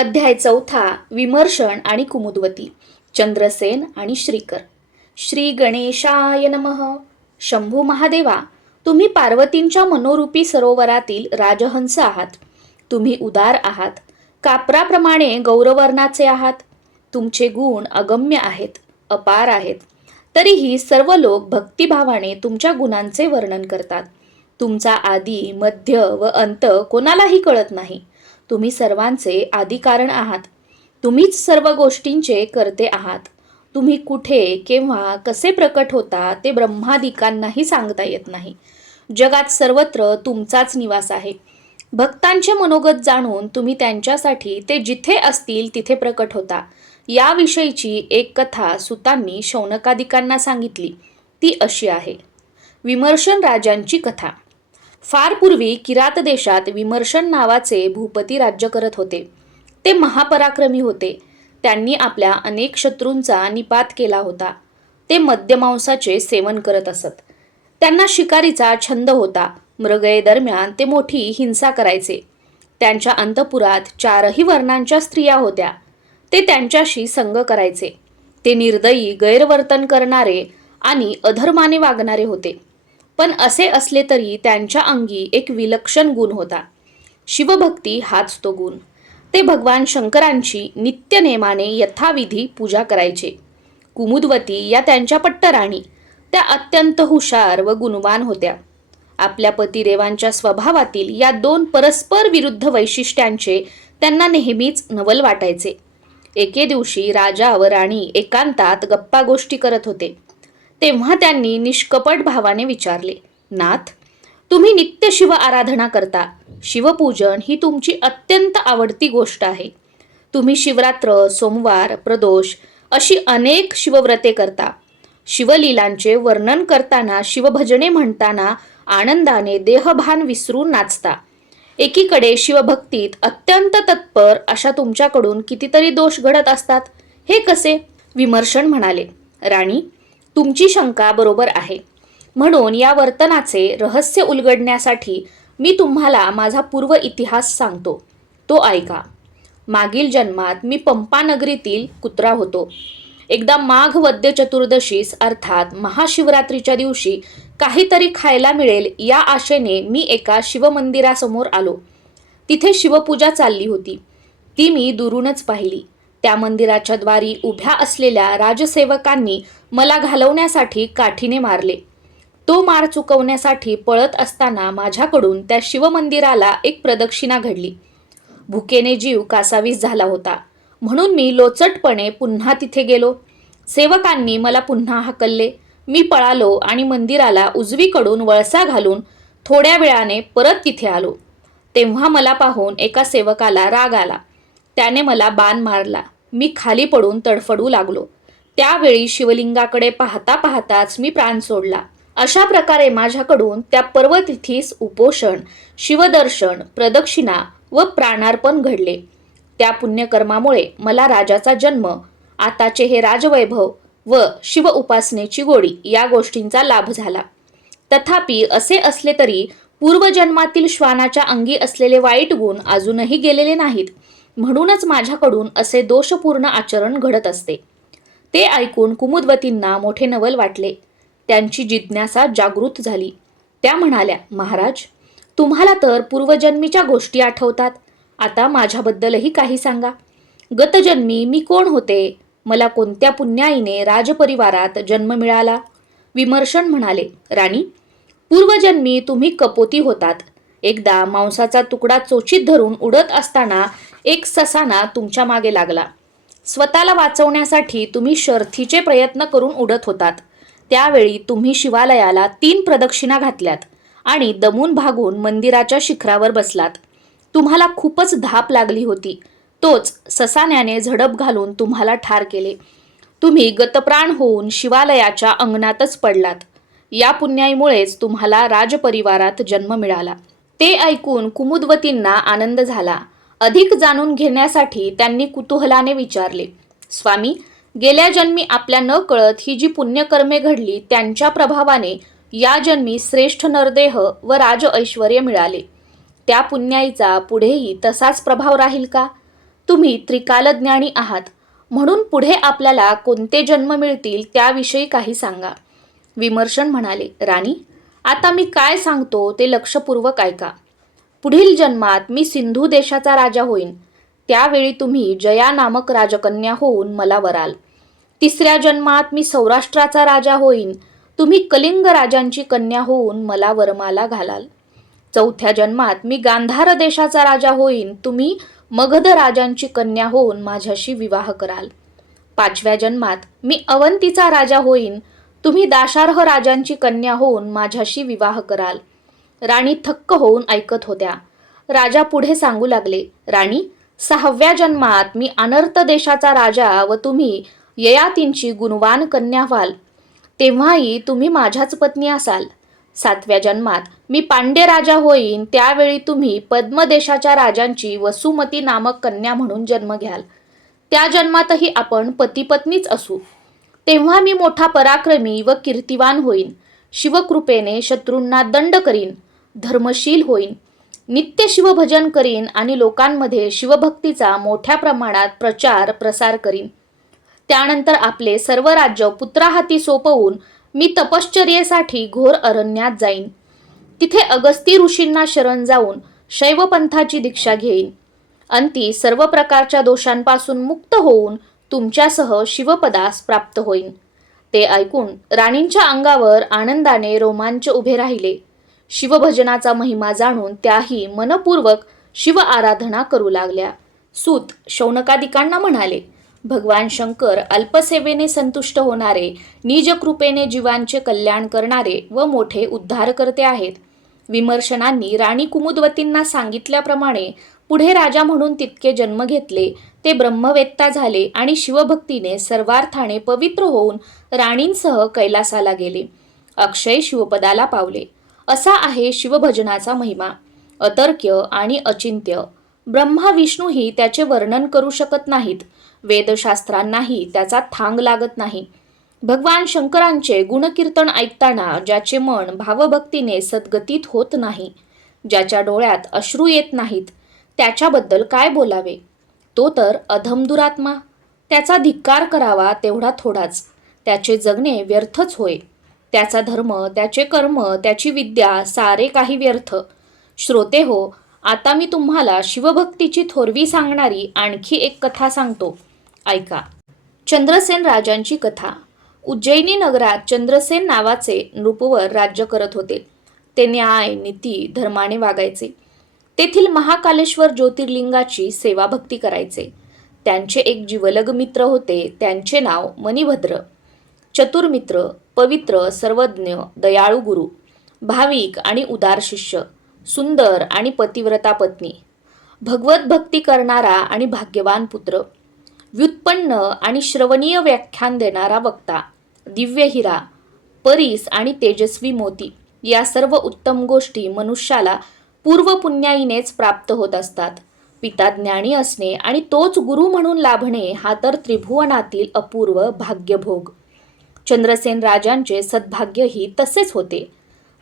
अध्याय 4. विमर्शन आणि कुमुदवती. चंद्रसेन आणि श्रीकर. श्री गणेशाय नमः. शंभू महादेवा, तुम्ही पार्वतींच्या मनोरूपी सरोवरातील राजहंस आहात. तुम्ही उदार आहात, कापराप्रमाणे गौरवर्णाचे आहात. तुमचे गुण अगम्य आहेत, अपार आहेत. तरीही सर्व लोक भक्तिभावाने तुमच्या गुणांचे वर्णन करतात. तुमचा आदी, मध्य व अंत कोणालाही कळत नाही. तुम्ही सर्वांचे आदिकारण आहात. तुम्हीच सर्व गोष्टींचे करते आहात. तुम्ही कुठे, केव्हा, कसे प्रकट होता ते ब्रह्मादिकांनाही सांगता येत नाही. जगात सर्वत्र तुमचाच निवास आहे. भक्तांचे मनोगत जाणून तुम्ही त्यांच्यासाठी ते जिथे असतील तिथे प्रकट होता. याविषयीची एक कथा सुतांनी शौनकादिकांना सांगितली. ती अशी आहे. विमर्शन राजांची कथा. फार पूर्वी किरात देशात विमर्शन नावाचे भूपती राज्य करत होते. ते महापराक्रमी होते. त्यांनी आपल्या अनेक शत्रूंचा निपात केला होता. ते मद्यमांसाचे सेवन करत असत. त्यांना शिकारीचा छंद होता. मृगयेदरम्यान ते मोठी हिंसा करायचे. त्यांच्या अंतपुरात 4ही वर्णांच्या स्त्रिया होत्या. ते त्यांच्याशी संग करायचे. ते निर्दयी, गैरवर्तन करणारे आणि अधर्माने वागणारे होते. पण असे असले तरी त्यांच्या अंगी एक विलक्षण गुण होता. शिवभक्ती हाच तो गुण. ते भगवान शंकरांची नित्यनेमाने यथाविधी पूजा करायचे. कुमुदवती या त्यांच्या पट्टराणी. त्या अत्यंत हुशार व गुणवान होत्या. आपल्या पतिदेवांच्या स्वभावातील या 2 परस्पर विरुद्ध वैशिष्ट्यांचे त्यांना नेहमीच नवल वाटायचे. एके दिवशी राजा व राणी एकांतात गप्पा गोष्टी करत होते. तेव्हा त्यांनी निष्कपट भावाने विचारले, नाथ, तुम्ही नित्य शिव आराधना करता. शिवपूजन ही तुमची अत्यंत आवडती गोष्ट आहे. तुम्ही शिवरात्र, सोमवार, प्रदोष अशी अनेक शिवव्रते करता. शिवलीलांचे वर्णन करताना, शिवभजने म्हणताना आनंदाने देहभान विसरून नाचता. एकीकडे शिवभक्तीत अत्यंत तत्पर अशा तुमच्याकडून कितीतरी दोष घडत असतात. हे कसे? विमर्शन म्हणाले, राणी, तुमची शंका बरोबर आहे. म्हणून या वर्तनाचे रहस्य उलगडण्यासाठी मी तुम्हाला माझा पूर्व इतिहास सांगतो. तो ऐका. मागील जन्मात मी पंपानगरीतील कुत्रा होतो. एकदा माघ वद्य चतुर्दशीस अर्थात महाशिवरात्रीच्या दिवशी काहीतरी खायला मिळेल या आशेने मी एका शिवमंदिरासमोर आलो. तिथे शिवपूजा चालली होती. ती मी दुरूनच पाहिली. त्या मंदिराच्या द्वारी उभ्या असलेल्या राजसेवकांनी मला घालवण्यासाठी काठीने मारले. तो मार चुकवण्यासाठी पळत असताना माझ्याकडून त्या शिवमंदिराला एक प्रदक्षिणा घडली. भुकेने जीव कासावीस झाला होता. म्हणून मी लोचटपणे पुन्हा तिथे गेलो. सेवकांनी मला पुन्हा हाकलले. मी पळालो आणि मंदिराला उजवीकडून वळसा घालून थोड्या वेळाने परत तिथे आलो. तेव्हा मला पाहून एका सेवकाला राग आला. त्याने मला बाण मारला. मी खाली पडून तडफडू लागलो. त्यावेळी शिवलिंगाकडे पाहता पाहताच मी प्राण सोडला. अशा प्रकारे माझ्याकडून त्या पर्वतिथीस उपोषण, शिवदर्शन, प्रदक्षिणा व प्राणार्पण घडले. त्या पुण्यकर्मामुळे मला राजाचा जन्म, आताचे हे राजवैभव व शिव उपासनेची गोडी या गोष्टींचा लाभ झाला. तथापि असे असले तरी पूर्वजन्मातील श्वानाच्या अंगी असलेले वाईट गुण अजूनही गेलेले नाहीत. म्हणूनच माझ्याकडून असे दोषपूर्ण आचरण घडत असते. ते ऐकून कुमुदवतींना मोठे नवल वाटले. त्यांची जिज्ञासा जागृत झाली. त्या म्हणाल्या, महाराज, तुम्हाला तर पूर्वजन्मीच्या गोष्टी आठवतात. आता माझ्याबद्दलही काही सांगा. गतजन्मी मी कोण होते? मला कोणत्या पुण्याईने राजपरिवारात जन्म मिळाला? विमर्शन म्हणाले, राणी, पूर्वजन्मी तुम्ही कपोती होतात. एकदा मांसाचा तुकडा चोचीत धरून उडत असताना एक ससाना तुमच्या मागे लागला. स्वतःला वाचवण्यासाठी तुम्ही शर्थीचे प्रयत्न करून उडत होतात. त्यावेळी तुम्ही शिवालयाला 3 प्रदक्षिणा घातल्यात आणि दमून भागून मंदिराच्या शिखरावर बसलात. तुम्हाला खूपच धाप लागली होती. तोच ससाण्याने झडप घालून तुम्हाला ठार केले. तुम्ही गतप्राण होऊन शिवालयाच्या अंगणातच पडलात. या पुण्याईमुळेच तुम्हाला राजपरिवारात जन्म मिळाला. ते ऐकून कुमुदवतींना आनंद झाला. अधिक जाणून घेण्यासाठी त्यांनी कुतूहलाने विचारले, स्वामी, गेल्या जन्मी आपल्या न कळत ही जी पुण्यकर्मे घडली त्यांच्या प्रभावाने या जन्मी श्रेष्ठ नरदेह व राज ऐश्वर्य मिळाले. त्या पुण्याईचा पुढेही तसाच प्रभाव राहील का? तुम्ही त्रिकालज्ञानी आहात, म्हणून पुढे आपल्याला कोणते जन्म मिळतील त्याविषयी काही सांगा. विमर्शन म्हणाले, राणी, आता मी काय सांगतो ते लक्षपूर्वक ऐका. पुढील जन्मात मी सिंधू देशाचा राजा होईन. त्यावेळी तुम्ही जया नामक राजकन्या होऊन मला वराल. तिसऱ्या जन्मात मी सौराष्ट्राचा राजा होईन. तुम्ही कलिंग राजांची कन्या होऊन मला वरमाला घालाल. चौथ्या जन्मात मी गांधार देशाचा राजा होईन. तुम्ही मगध राजांची कन्या होऊन माझ्याशी विवाह कराल. पाचव्या जन्मात मी अवंतीचा राजा होईन. तुम्ही दाशार्ह राजांची कन्या होऊन माझ्याशी विवाह कराल. राणी थक्क होऊन ऐकत होत्या. राजा पुढे सांगू लागले, राणी, सहाव्या जन्मात मी अनर्थ देशाचा राजा व तुम्ही ययातींची गुणवान कन्या व्हाल. तेव्हाही तुम्ही माझ्याच पत्नी असाल. सातव्या जन्मात मी पांड्य राजा होईन. त्यावेळी तुम्ही पद्म देशाच्या राजांची वसुमती नामक कन्या म्हणून जन्म घ्याल. त्या जन्मातही आपण पतीपत्नीच असू. तेव्हा मी मोठा पराक्रमी व कीर्तिवान होईन. शिवकृपेने शत्रूंना दंड करीन. धर्मशील होईन. नित्य शिवभजन करीन आणि लोकांमध्ये शिवभक्तीचा मोठ्या प्रमाणात प्रचार प्रसार करीन. त्यानंतर आपले सर्व राज्य पुत्राहाती सोपवून मी तपश्चर्येसाठी घोर अरण्यात जाईन. तिथे अगस्ती ऋषींना शरण जाऊन शैवपंथाची दीक्षा घेईन. अंती सर्व प्रकारच्या दोषांपासून मुक्त होऊन तुमच्यासह शिवपदास प्राप्त होईन. ते ऐकून राणींच्या अंगावर आनंदाने रोमांच उभे राहिले. शिवभजनाचा महिमा जाणून त्याही मनपूर्वक शिव आराधना करू लागल्या. सूत शौनकादिकांना म्हणाले, भगवान शंकर अल्पसेवेने संतुष्ट होणारे, निजकृपेने जीवांचे कल्याण करणारे व मोठे उद्धारकर्ते आहेत. विमर्शनांनी राणी कुमुद्वतींना सांगितल्याप्रमाणे पुढे राजा म्हणून तितके जन्म घेतले. ते ब्रह्मवेत्ता झाले आणि शिवभक्तीने सर्वार्थाने पवित्र होऊन राणींसह कैलासाला गेले. अक्षय शिवपदाला पावले. असा आहे शिवभजनाचा महिमा. अतर्क्य आणि अचिंत्य. ब्रह्मा विष्णूही त्याचे वर्णन करू शकत नाहीत. वेदशास्त्रांनाही त्याचा थांग लागत नाही. भगवान शंकरांचे गुणकीर्तन ऐकताना ज्याचे मन भावभक्तीने सद्गतीत होत नाही, ज्याच्या डोळ्यात अश्रू येत नाहीत, त्याच्याबद्दल काय बोलावे. तो तर अधम दुरात्मा. त्याचा धिक्कार करावा तेवढा थोडाच. त्याचे जगणे व्यर्थच होय. त्याचा धर्म, त्याचे कर्म, त्याची विद्या सारे काही व्यर्थ. श्रोते हो, आता मी तुम्हाला शिवभक्तीची थोरवी सांगणारी आणखी एक कथा सांगतो, ऐका. चंद्रसेन राजांची कथा. उज्जैनी नगरात चंद्रसेन नावाचे नृपवर राज्य करत होते. ते न्याय, नीती, धर्माने वागायचे. तेथील महाकालेश्वर ज्योतिर्लिंगाची सेवाभक्ती करायचे. त्यांचे एक जिवलग मित्र होते. त्यांचे नाव मणिभद्र. चतुर्मित्र, पवित्र, सर्वज्ञ, दयाळू गुरु, भाविक आणि उदार शिष्य, सुंदर आणि पतिव्रता पत्नी, भगवत भक्ती करणारा आणि भाग्यवान पुत्र, व्युत्पन्न आणि श्रवणीय व्याख्यान देणारा वक्ता, दिव्य हिरा, परीस आणि तेजस्वी मोती, या सर्व उत्तम गोष्टी मनुष्याला पूर्वपुण्याईनेच प्राप्त होत असतात. पिता ज्ञानी असणे आणि तोच गुरु म्हणून लाभणे हा तर त्रिभुवनातील अपूर्व भाग्यभोग. चंद्रसेन राजांचे सद्भाग्यही तसेच होते.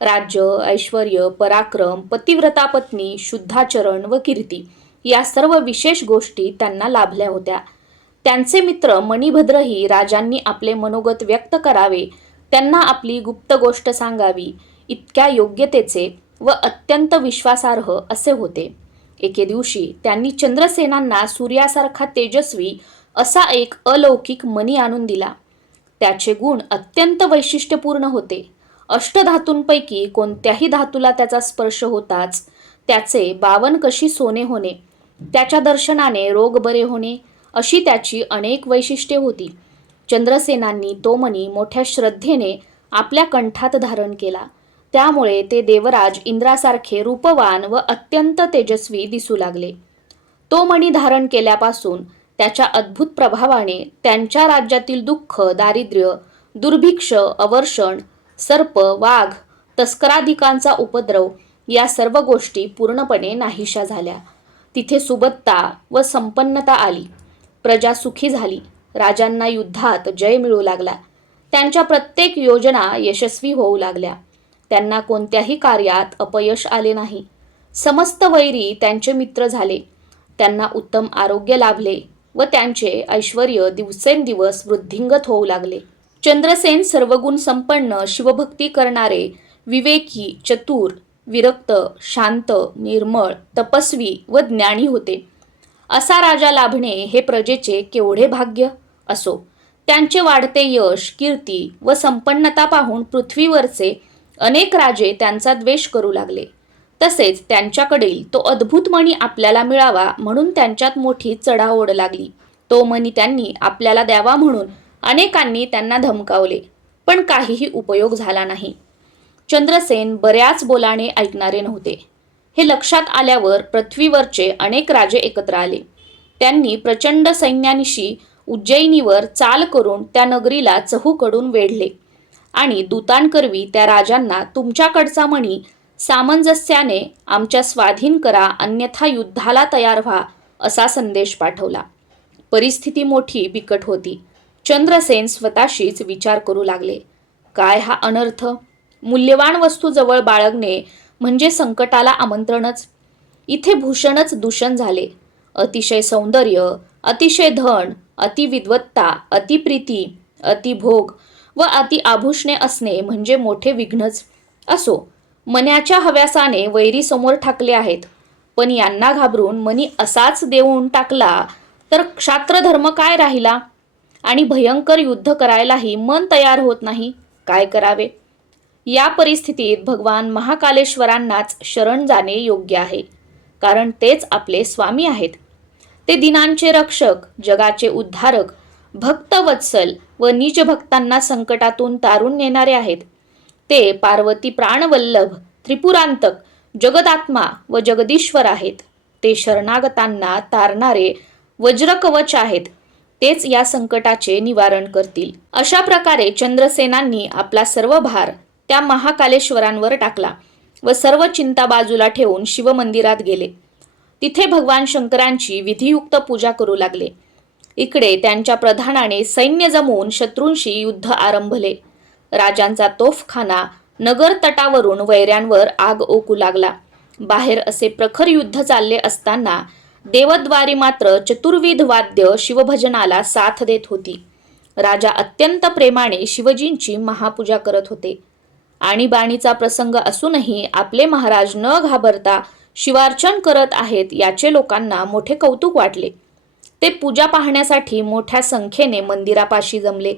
राज्य, ऐश्वर्य, पराक्रम, पतिव्रता पत्नी, शुद्धाचरण व कीर्ती या सर्व विशेष गोष्टी त्यांना लाभल्या होत्या. त्यांचे मित्र मणिभद्रही राजांनी आपले मनोगत व्यक्त करावे, त्यांना आपली गुप्त गोष्ट सांगावी, इतक्या योग्यतेचे व अत्यंत विश्वासार्ह असे होते. एके दिवशी त्यांनी चंद्रसेनांना सूर्यासारखा तेजस्वी असा एक अलौकिक मणी आणून दिला. त्याचे गुण अत्यंत वैशिष्ट्यपूर्ण होते. अष्टधातूंपैकी कोणत्याही धातूला त्याचा स्पर्श होताच त्याचे 52 कशी सोने होणे, त्याच्या दर्शनाने रोग बरे होणे, अशी त्याची अनेक वैशिष्ट्ये होती. चंद्रसेनांनी तो मणी मोठ्या श्रद्धेने आपल्या कंठात धारण केला. त्यामुळे ते देवराज इंद्रासारखे रूपवान व अत्यंत तेजस्वी दिसू लागले. तो मणी धारण केल्यापासून त्याच्या अद्भुत प्रभावाने त्यांच्या राज्यातील दुःख, दारिद्र्य, दुर्भिक्ष, अवर्षण, सर्प, वाघ, तस्कराधिकांचा उपद्रव या सर्व गोष्टी पूर्णपणे नाहीशा झाल्या. तिथे सुबत्ता व संपन्नता आली. प्रजा सुखी झाली. राजांना युद्धात जय मिळू लागला. त्यांच्या प्रत्येक योजना यशस्वी होऊ लागल्या. त्यांना कोणत्याही कार्यात अपयश आले नाही. समस्त वैरी त्यांचे मित्र झाले. त्यांना उत्तम आरोग्य लाभले व त्यांचे ऐश्वर दिवसेंदिवस वृद्धिंगत होऊ लागले. चंद्रसेन सर्वगुण संपन्न, शिवभक्ती करणारे, विवेकी, चतुर, विरक्त, शांत, निर्मळ, तपस्वी व ज्ञानी होते. असा राजा लाभणे हे प्रजेचे केवढे भाग्य असो. त्यांचे वाढते यश, कीर्ती व संपन्नता पाहून पृथ्वीवरचे अनेक राजे त्यांचा द्वेष करू लागले. तसेच त्यांच्याकडील तो अद्भुत मणी आपल्याला मिळावा म्हणून त्यांच्यात मोठी चढाओढ लागली. तो मणी त्यांनी आपल्याला द्यावा म्हणून अनेकांनी त्यांना धमकावले, पण काहीही उपयोग झाला नाही. चंद्रसेन बऱ्याच बोलाने ऐकणारे नव्हते. हे लक्षात आल्यावर पृथ्वीवरचे अनेक राजे एकत्र आले. त्यांनी प्रचंड सैन्यानिशी उज्जैनीवर चाल करून त्या नगरीला चहूकडून वेढले आणि दूतांकरवी त्या राजांना तुमच्याकडचा मणी सामंजस्याने आमच्या स्वाधीन करा, अन्यथा युद्धाला तयार व्हा असा संदेश पाठवला. परिस्थिती मोठी बिकट होती. चंद्रसेन स्वतःशीच विचार करू लागले, काय हा अनर्थ. मूल्यवान वस्तू जवळ बाळगणे म्हणजे संकटाला आमंत्रणच. इथे भूषणच दूषण झाले. अतिशय सौंदर्य, अतिशय धन, अतिविद्वत्ता, अतिप्रीती, अतिभोग व अति आभूषणे असणे म्हणजे मोठे विघ्नच. असो, मन्याच्या हव्यासाने वैरी समोर ठाकले आहेत, पण यांना घाबरून मनी असाच देऊन टाकला तर क्षात्रधर्म काय राहिला. आणि भयंकर युद्ध करायलाही मन तयार होत नाही. काय करावे. या परिस्थितीत भगवान महाकालेश्वरांनाच शरण जाणे योग्य आहे, कारण तेच आपले स्वामी आहेत. ते दिनांचे रक्षक, जगाचे उद्धारक, भक्तवत्सल व निज भक्तांना संकटातून तारून नेणारे आहेत. ते पार्वती प्राणवल्लभ, त्रिपुरांतक, जगदात्मा व जगदीश्वर आहेत. ते शरणागतांना तारणारे वज्रकवच आहेत. तेच या संकटाचे निवारण करतील. अशा प्रकारे चंद्रसेनांनी आपला सर्व भार त्या महाकालेश्वरांवर टाकला व सर्व चिंता बाजूला ठेवून शिवमंदिरात गेले. तिथे भगवान शंकरांची विधियुक्त पूजा करू लागले. इकडे त्यांच्या प्रधानाने सैन्य जमवून शत्रूंशी युद्ध आरंभले. राजांचा तोफखाना नगर तटावरून वैऱ्यांवर आग ओकू लागला. बाहेर असे प्रखर युद्ध चालले असताना देवद्वारी मात्र चतुर्विध वाद्य शिवभजनाला साथ देत होती. राजा अत्यंत प्रेमाने शिवजींची महापूजा करत होते. आणीबाणीचा प्रसंग असूनही आपले महाराज न घाबरता शिवार्चन करत आहेत याचे लोकांना मोठे कौतुक वाटले. ते पूजा पाहण्यासाठी मोठ्या संख्येने मंदिरापाशी जमले.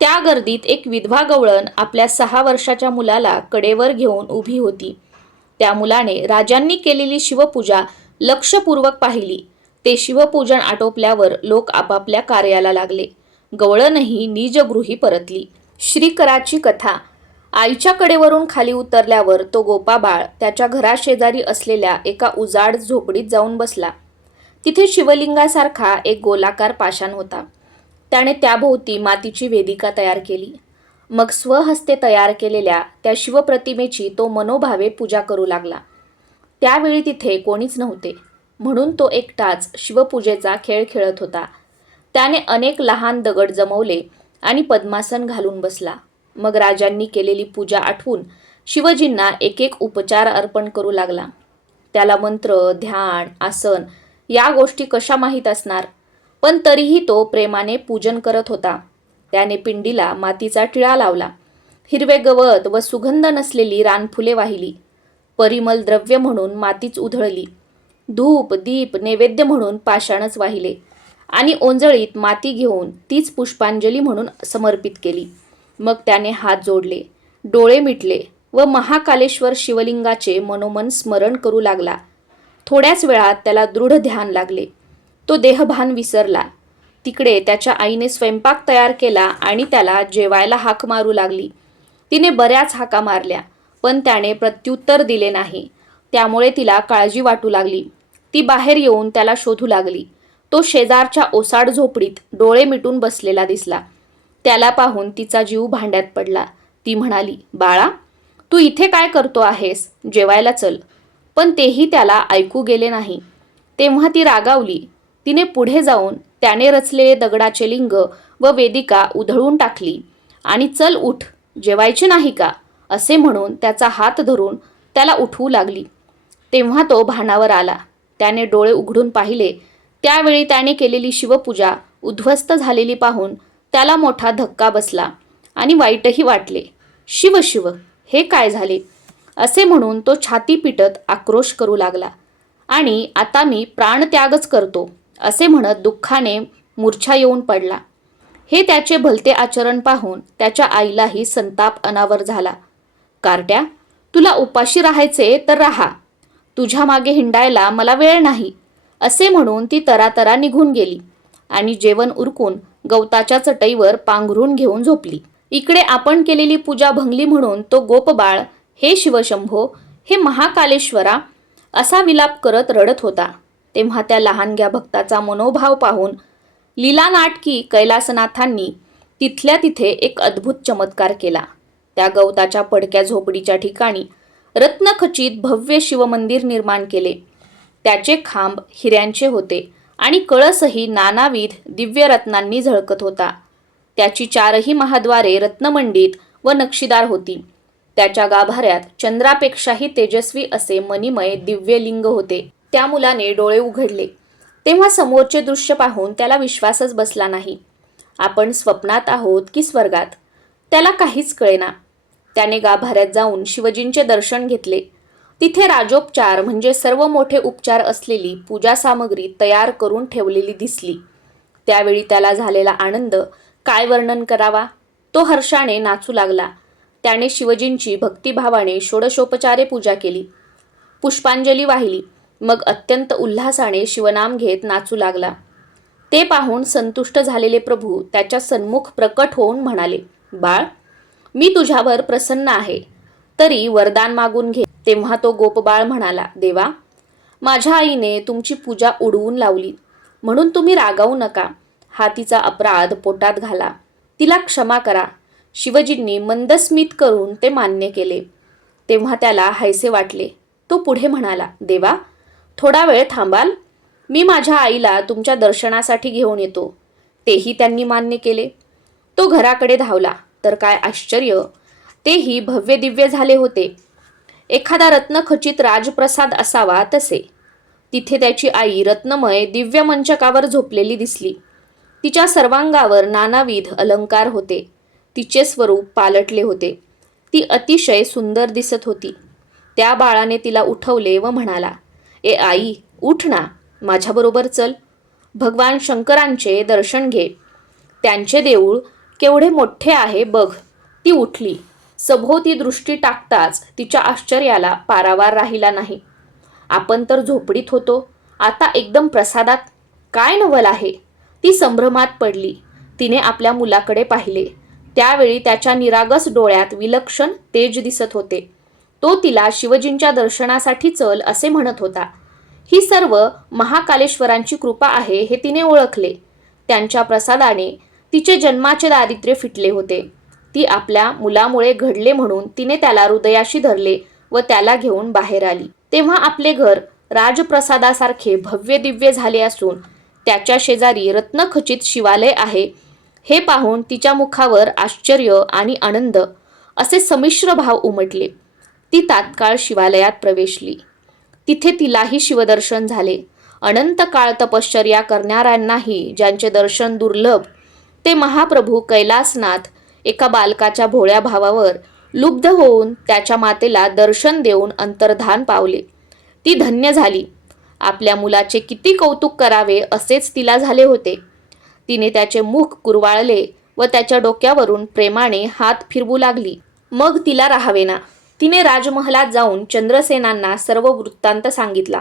त्या गर्दीत एक विधवा गवळण आपल्या 6 वर्षाच्या मुलाला कडेवर घेऊन उभी होती. त्या मुलाने राजांनी केलेली शिवपूजा लक्षपूर्वक पाहिली. ते शिवपूजन आटोपल्यावर लोक आपापल्या कार्याला लागले. गवळणही निजगृही परतली. श्रीकराची कथा. आईच्या कडेवरून खाली उतरल्यावर तो गोपाबाळ त्याच्या घराशेजारी असलेल्या एका उजाड झोपडीत जाऊन बसला. तिथे शिवलिंगासारखा एक गोलाकार पाषाण होता. त्याने त्याभोवती मातीची वेदिका तयार केली. मग स्वहस्ते तयार केलेल्या त्या शिवप्रतिमेची तो मनोभावे पूजा करू लागला. त्यावेळी तिथे कोणीच नव्हते, म्हणून तो एकटाच शिवपूजेचा खेळ खेळत होता. त्याने अनेक लहान दगड जमवले आणि पद्मासन घालून बसला. मग राजांनी केलेली पूजा आठवून शिवजींना एक एक उपचार अर्पण करू लागला. त्याला मंत्र, ध्यान, आसन या गोष्टी कशा माहीत असणार, पण तरीही तो प्रेमाने पूजन करत होता. त्याने पिंडीला मातीचा टिळा लावला. हिरवे गवत व सुगंध नसलेली रानफुले वाहिली. परिमल द्रव्य म्हणून मातीच उधळली. धूप, दीप, नैवेद्य म्हणून पाषाणच वाहिले आणि ओंजळीत माती घेऊन तीच पुष्पांजली म्हणून समर्पित केली. मग त्याने हात जोडले, डोळे मिटले व महाकालेश्वर शिवलिंगाचे मनोमन स्मरण करू लागला. थोड्याच वेळात त्याला दृढ ध्यान लागले. तो देहभान विसरला. तिकडे त्याच्या आईने स्वयंपाक तयार केला आणि त्याला जेवायला हाक मारू लागली. तिने बऱ्याच हाका मारल्या, पण त्याने प्रत्युत्तर दिले नाही. त्यामुळे तिला काळजी वाटू लागली. ती बाहेर येऊन त्याला शोधू लागली. तो शेजारच्या ओसाड झोपडीत डोळे मिटून बसलेला दिसला. त्याला पाहून तिचा जीव भांड्यात पडला. ती म्हणाली, बाळा, तू इथे काय करतो आहेस? जेवायला चल. पण तेही त्याला ऐकू गेले नाही. तेव्हा ती रागावली. तिने पुढे जाऊन त्याने रचलेले दगडाचे लिंग व वेदिका उधळून टाकली आणि चल उठ, जेवायचे नाही का असे म्हणून त्याचा हात धरून त्याला उठवू लागली. तेव्हा तो भानावर आला. त्याने डोळे उघडून पाहिले त्यावेळी त्याने केलेली शिवपूजा उद्ध्वस्त झालेली पाहून त्याला मोठा धक्का बसला आणि वाईटही वाटले. शिव शिव, हे काय झाले असे म्हणून तो छाती पिटत आक्रोश करू लागला आणि आता मी प्राणत्यागच करतो असे म्हणत दुःखाने मूर्छा येऊन पडला. हे त्याचे भलते आचरण पाहून त्याच्या आईलाही संताप अनावर झाला. कार्ट्या, तुला उपाशी राहायचे तर राहा, तुझ्या मागे हिंडायला मला वेळ नाही असे म्हणून ती तरातरा निघून गेली आणि जेवण उरकून गवताच्या चटईवर पांघरून घेऊन झोपली. इकडे आपण केलेली पूजा भंगली म्हणून तो गोपबाळ हे शिवशंभो, हे महाकालेश्वरा असा विलाप करत रडत होता. तेव्हा त्या लहानग्या भक्ताचा मनोभाव पाहून लीला नाटकी कैलासनाथांनी तिथल्या तिथे एक अद्भुत चमत्कार केला. त्या गवताच्या पडक्या झोपडीच्या ठिकाणी रत्नखचित भव्य शिवमंदिर निर्माण केले. त्याचे खांब हिऱ्यांचे होते आणि कळसही नानाविध दिव्य रत्नांनी झळकत होता. त्याची चारही महाद्वारे रत्नमंडित व नक्षीदार होती. त्याच्या गाभाऱ्यात चंद्रापेक्षाही तेजस्वी असे मणिमय दिव्य लिंग होते. त्या मुलाने डोळे उघडले तेव्हा समोरचे दृश्य पाहून त्याला विश्वासच बसला नाही. आपण स्वप्नात आहोत की स्वर्गात त्याला काहीच कळेना. त्याने गाभाऱ्यात जाऊन शिवजींचे दर्शन घेतले. तिथे राजोपचार म्हणजे सर्व मोठे उपचार असलेली पूजा सामग्री तयार करून ठेवलेली दिसली. त्यावेळी त्याला झालेला आनंद काय वर्णन करावा. तो हर्षाने नाचू लागला. त्याने शिवजींची भक्तिभावाने षोडशोपचारे पूजा केली, पुष्पांजली वाहिली. मग अत्यंत उल्हासाने शिवनाम घेत नाचू लागला. ते पाहून संतुष्ट झालेले प्रभू त्याच्या सन्मुख प्रकट होऊन म्हणाले, बाळ, मी तुझ्यावर प्रसन्न आहे, तरी वरदान मागून घे. तेव्हा तो गोपबाळ म्हणाला, देवा, माझ्या आईने तुमची पूजा उडवून लावली म्हणून तुम्ही रागावू नका. हा तिचा अपराध पोटात घाला, तिला क्षमा करा. शिवजींनी मंदस्मित करून ते मान्य केले. तेव्हा त्याला हायसे वाटले. तो पुढे म्हणाला, देवा, थोडा वेळ थांबाल, मी माझ्या आईला तुमच्या दर्शनासाठी घेऊन येतो. तेही त्यांनी मान्य केले. तो घराकडे धावला तर काय आश्चर्य, तेही भव्य दिव्य झाले होते. एखादा रत्नखचित राजप्रसाद असावा तसे. तिथे त्याची आई रत्नमय दिव्य मंचकावर झोपलेली दिसली. तिच्या सर्वांगावर नानाविध अलंकार होते. तिचे स्वरूप पालटले होते. ती अतिशय सुंदर दिसत होती. त्या बाळाने तिला उठवले व म्हणाला, ए आई, उठ ना, माझ्याबरोबर चल. भगवान शंकरांचे दर्शन घे. त्यांचे देऊळ केवढे मोठे आहे बघ. ती उठली. सभोवती दृष्टी टाकताच तिच्या आश्चर्याला पारावार राहिला नाही. आपण तर झोपडीत होतो, आता एकदम प्रसादात, काय नवल आहे. ती संभ्रमात पडली. तिने आपल्या मुलाकडे पाहिले. त्यावेळी त्याच्या निरागस डोळ्यात विलक्षण तेज दिसत होते. तो तिला शिवजींच्या दर्शनासाठी चल असे म्हणत होता. ही सर्व महाकालेश्वरांची कृपा आहे हे तिने ओळखले. त्यांच्या प्रसादाने तिचे जन्माचे दारिद्र्य फिटले होते. ती आपल्या मुलामुळे घडले म्हणून तिने त्याला हृदयाशी धरले व त्याला घेऊन बाहेर आली. तेव्हा आपले घर राजप्रसादासारखे भव्य दिव्य झाले असून त्याच्या शेजारी रत्नखचित शिवालय आहे हे पाहून तिच्या मुखावर आश्चर्य आणि आनंद असे संमिश्र भाव उमटले. ती तात्काळ शिवालयात प्रवेशली. तिथे तिलाही शिवदर्शन झाले. अनंत काळ तपश्चर्या करणाऱ्यांनाही ज्यांचे दर्शन दुर्लभ, ते महाप्रभू कैलासनाथ एका बालकाच्या भोळ्या भावावर लुब्ध होऊन त्याच्या मातेला दर्शन देऊन अंतर्धान पावले. ती धन्य झाली. आपल्या मुलाचे किती कौतुक करावे असेच तिला झाले होते. तिने त्याचे मुख कुरवाळले व त्याच्या डोक्यावरून प्रेमाने हात फिरवू लागली. मग तिला राहावेना. तिने राजमहलात जाऊन चंद्रसेनांना सर्व वृत्तांत सांगितला.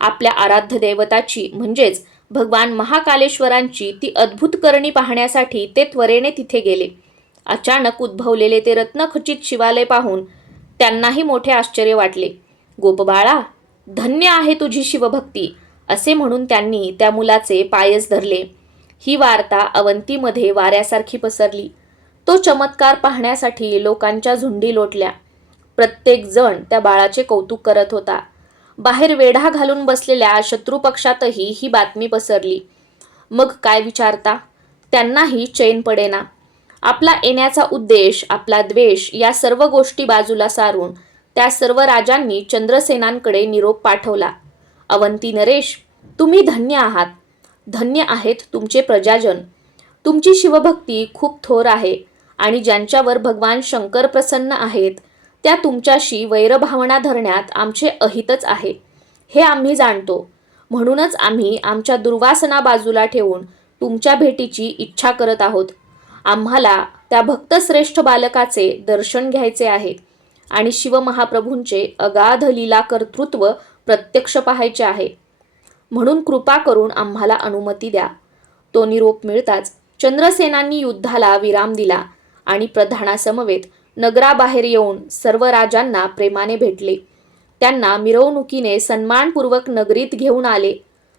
आपल्या आराध्य दैवताची म्हणजेच भगवान महाकालेश्वरांची ती अद्भुत करणी पाहण्यासाठी ते त्वरेने तिथे गेले. अचानक उद्भवलेले ते रत्नखचित शिवालय पाहून त्यांनाही मोठे आश्चर्य वाटले. गोपबाळा, धन्य आहे तुझी शिवभक्ती असे म्हणून त्यांनी त्या मुलाचे पायच धरले. ही वार्ता अवंतीमध्ये वाऱ्यासारखी पसरली. तो चमत्कार पाहण्यासाठी लोकांच्या झुंडी लोटल्या. प्रत्येक जण त्या बाळाचे कौतुक करत होता. बाहेर वेढा घालून बसलेल्या शत्रुपक्षातही ही बातमी पसरली. मग काय विचारता, त्यांनाही चैन पडेना. आपला येण्याचा उद्देश, आपला द्वेष या सर्व गोष्टी बाजूला सारून त्या सर्व राजांनी चंद्रसेनांकडे निरोप पाठवला. अवंती नरेश, तुम्ही धन्य आहात. धन्य आहेत तुमचे प्रजाजन. तुमची शिवभक्ती खूप थोर आहे आणि ज्यांच्यावर भगवान शंकर प्रसन्न आहेत त्या तुमच्याशी वैरभावना धरण्यात आमचे अहितच आहे, हे आम्ही जाणतो. म्हणूनच आम्ही आमच्या दुर्वासना बाजूला ठेवून तुमच्या भेटीची इच्छा करत आहोत. आम्हाला त्या भक्तश्रेष्ठ बालकाचे दर्शन घ्यायचे आहे आणि शिवमहाप्रभूंचे अगाध लीला कर्तृत्व प्रत्यक्ष पाहायचे आहे. म्हणून कृपा करून आम्हाला अनुमती द्या. तो निरोप मिळताच चंद्रसेनांनी युद्धाला विराम दिला आणि प्रधानासमवेत नगराबाहेर येऊन सर्व राजांना प्रेमाने भेटले. त्यांना मिरवणुकीने सन्मानपूर्वक नगरीत घेऊन आले.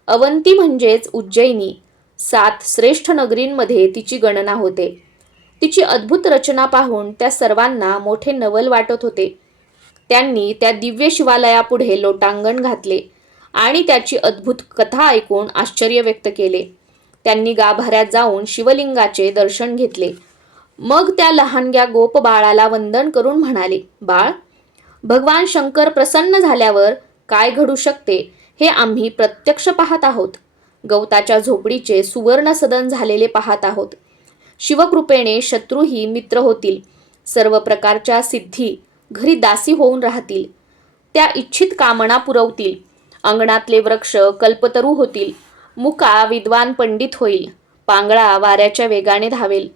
अवंती म्हणजेच उज्जैनी 7 श्रेष्ठ नगरींमध्ये तिची गणना होते. तिची अद्भुत रचना पाहून त्या सर्वांना मोठे नवल वाटत होते. त्यांनी त्या दिव्य शिवालयापुढे लोटांगण घातले आणि त्याची अद्भुत कथा ऐकून आश्चर्य व्यक्त केले. त्यांनी गाभाऱ्यात जाऊन शिवलिंगाचे दर्शन घेतले. मग त्या लहानग्या गोप बाळाला वंदन करून म्हणाले, बाळ, भगवान शंकर प्रसन्न झाल्यावर काय घडू शकते हे आम्ही प्रत्यक्ष पाहत आहोत. गवताच्या झोपडीचे सुवर्ण सदन झालेले पाहत आहोत. शिवकृपेने शत्रूही मित्र होतील. सर्व प्रकारच्या सिद्धी घरी दासी होऊन राहतील. त्या इच्छित कामना पुरवतील. अंगणातले वृक्ष कल्पतरू होतील. मुका विद्वान पंडित होईल. पांगळा वाऱ्याच्या वेगाने धावेल.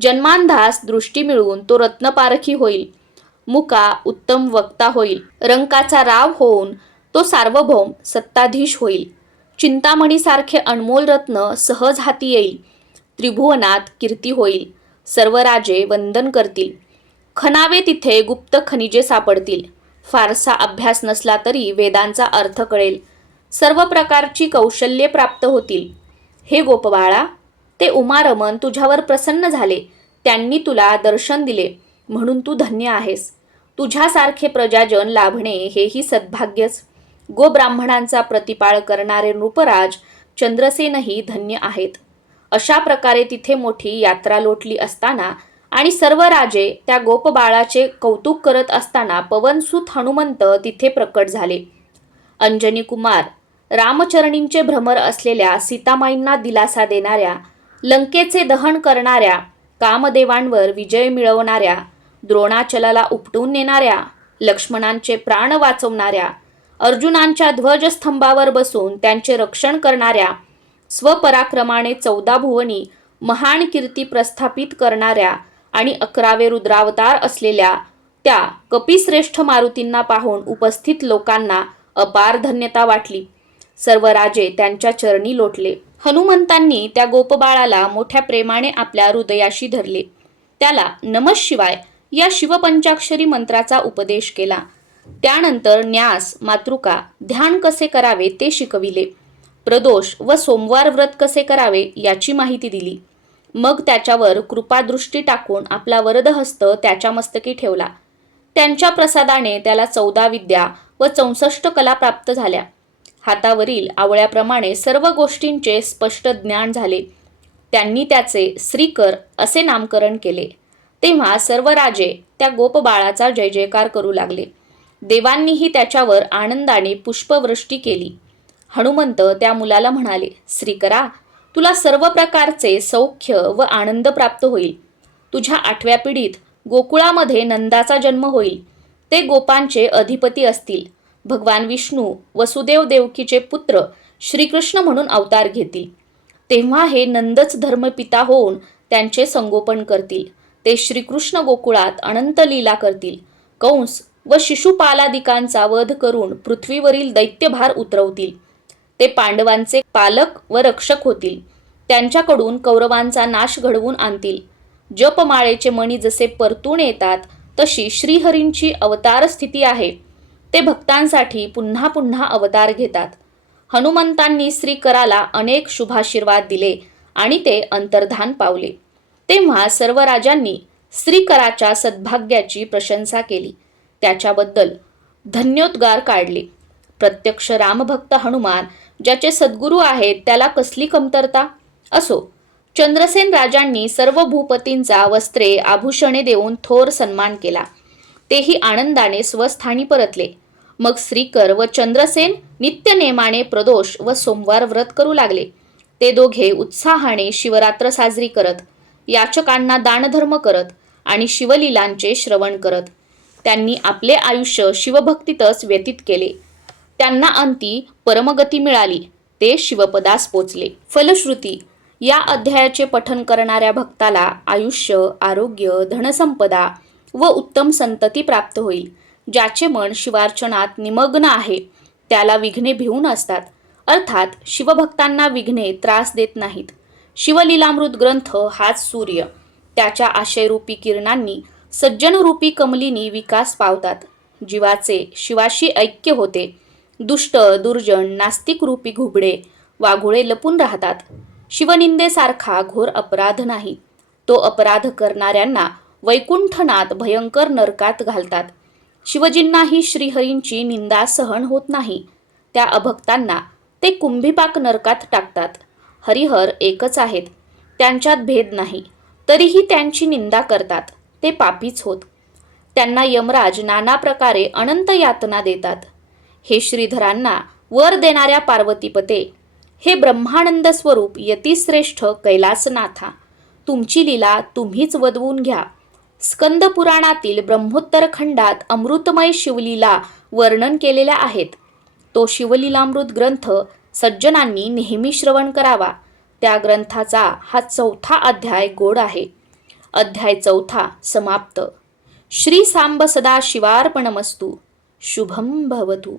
जन्मांधास दृष्टी मिळून तो रत्नपारखी होईल. मुका उत्तम वक्ता होईल. रंकाचा राव होऊन तो सार्वभौम सत्ताधीश होईल. चिंतामणीसारखे अनमोल रत्न सहज हाती येईल. त्रिभुवनात कीर्ती होईल. सर्व राजे वंदन करतील. खणावे तिथे गुप्त खनिजे सापडतील. फारसा अभ्यास नसला तरी वेदांचा अर्थ कळेल. सर्व प्रकारची कौशल्ये प्राप्त होतील. हे गोपबाळा, ते उमारमन तुझ्यावर प्रसन्न झाले. त्यांनी तुला दर्शन दिले म्हणून तू धन्य आहेस. तुझ्यासारखे प्रजाजन लाभणे हेही सद्भाग्यच. गोब्राह्मणांचा प्रतिपाळ करणारे नृपराज चंद्रसेनही धन्य आहेत. अशा प्रकारे तिथे मोठी यात्रा लोटली असताना आणि सर्व राजे त्या गोपबाळाचे कौतुक करत असताना पवनसूत हनुमंत तिथे प्रकट झाले. अंजनी कुमार, रामचरणींचे भ्रमर असलेल्या सीतामाईंना दिलासा देणाऱ्या, लंकेचे दहन करणाऱ्या, कामदेवांवर विजय मिळवणाऱ्या, द्रोणाचलाला उपटून नेणाऱ्या, लक्ष्मणांचे प्राण वाचवणाऱ्या, अर्जुनांच्या ध्वजस्तंभावर बसून त्यांचे रक्षण करणाऱ्या, स्वपराक्रमाने 14 भुवनी महान कीर्ती प्रस्थापित करणाऱ्या आणि 11वे रुद्रावतार असलेल्या त्या कपिश्रेष्ठ मारुतींना पाहून उपस्थित लोकांना अपार धन्यता वाटली. सर्व राजे त्यांच्या चरणी लोटले. हनुमंतांनी त्या गोपबाळाला मोठ्या प्रेमाने आपल्या हृदयाशी धरले. त्याला नमः शिवाय या शिवपंचाक्षरी मंत्राचा उपदेश केला. त्यानंतर न्यास, मातृका, ध्यान कसे करावे ते शिकविले. प्रदोष व सोमवार व्रत कसे करावे याची माहिती दिली. मग त्याच्यावर कृपादृष्टी टाकून आपला वरदहस्त त्याच्या मस्तकी ठेवला. त्यांच्या प्रसादाने त्याला 14 विद्या व 64 कला प्राप्त झाल्या. हातावरील आवळ्याप्रमाणे सर्व गोष्टींचे स्पष्ट ज्ञान झाले. त्यांनी त्याचे श्रीकर असे नामकरण केले. तेव्हा सर्व राजे त्या गोपबाळाचा जय जयकार करू लागले. देवांनीही त्याच्यावर आनंदाने पुष्पवृष्टी केली. हनुमंत त्या मुलाला म्हणाले, श्रीकरा, तुला सर्व प्रकारचे सौख्य व आनंद प्राप्त होईल. तुझ्या 8व्या पिढीत गोकुळामध्ये नंदाचा जन्म होईल. ते गोपांचे अधिपती असतील. भगवान विष्णू वसुदेव देवकीचे पुत्र श्रीकृष्ण म्हणून अवतार घेतील. तेव्हा हे नंदच धर्मपिता होऊन त्यांचे संगोपन करतील. ते श्रीकृष्ण गोकुळात अनंत लीला करतील. कंस व शिशुपालादिकांचा वध करून पृथ्वीवरील दैत्यभार उतरवतील. ते पांडवांचे पालक व रक्षक होतील. त्यांच्याकडून कौरवांचा नाश घडवून आणतील. जपमाळेचे मणी जसे परतून येतात तशी श्रीहरींची अवतार स्थिती आहे. ते भक्तांसाठी पुन्हा पुन्हा अवतार घेतात. हनुमंतांनी श्रीकराला अनेक शुभाशीर्वाद दिले आणि ते अंतर्धान पावले. तेव्हा सर्व राजांनी श्रीकराच्या सद्भाग्याची प्रशंसा केली. त्याच्याबद्दल धन्योद्गार काढले. प्रत्यक्ष रामभक्त हनुमान ज्याचे सद्गुरू आहेत त्याला कसली कमतरता. असो, चंद्रसेन राजांनी सर्व भूपतींचा वस्त्रे आभूषणे देऊन थोर सन्मान केला. तेही आनंदाने स्वस्थानी परतले. मग श्रीकर व चंद्रसेन नित्यनेमाने प्रदोष व सोमवार व्रत करू लागले. ते दोघे उत्साहाने शिवरात्र साजरी करत, याचकांना दानधर्म करत आणि शिवलीलांचे श्रवण करत त्यांनी आपले आयुष्य शिवभक्तीतच व्यतीत केले. त्यांना अंती परमगती मिळाली. ते शिवपदास पोचले. फलश्रुती: या अध्यायाचे पठन करणाऱ्या भक्ताला आयुष्य, आरोग्य, धनसंपदा व उत्तम संतती प्राप्त होईल. ज्याचे मन शिवार्चनात निमग्न आहे त्याला विघ्ने भिवून असतात. अर्थात शिवभक्तांना विघ्ने त्रास देत नाहीत. शिवलीलामृत ग्रंथ हाच सूर्य. त्याच्या आशयरूपी किरणांनी सज्जनरूपी कमलिनी विकास पावतात. जीवाचे शिवाशी ऐक्य होते. दुष्ट, दुर्जन, नास्तिक रूपी घुबडे, वाघुळे लपून राहतात. शिवनिंदेसारखा घोर अपराध नाही. तो अपराध करणाऱ्यांना वैकुंठनाथ भयंकर नरकात घालतात. शिवजींनाही श्रीहरींची निंदा सहन होत नाही. त्या अभक्तांना ते कुंभीपाक नरकात टाकतात. हरिहर एकच आहेत. त्यांच्यात भेद नाही. तरीही त्यांची निंदा करतात. ते पापीच होत. त्यांना यमराज नाना प्रकारे अनंत यातना देतात. हे श्रीधरांना वर देणाऱ्या पार्वतीपते, हे ब्रह्मानंद स्वरूप यतिश्रेष्ठ कैलासनाथा, तुमची लीला तुम्हीच वदवून घ्या. स्कंद पुराणातील ब्रह्मोत्तर खंडात अमृतमय शिवलीला वर्णन केलेल्या आहेत. तो शिवलीलामृत ग्रंथ सज्जनांनी नेहमी श्रवण करावा. त्या ग्रंथाचा हा 4था अध्याय गोड आहे. अध्याय 4 समाप्त. श्री सांब सदा शिवार्पणमस्तु. शुभम भवतु.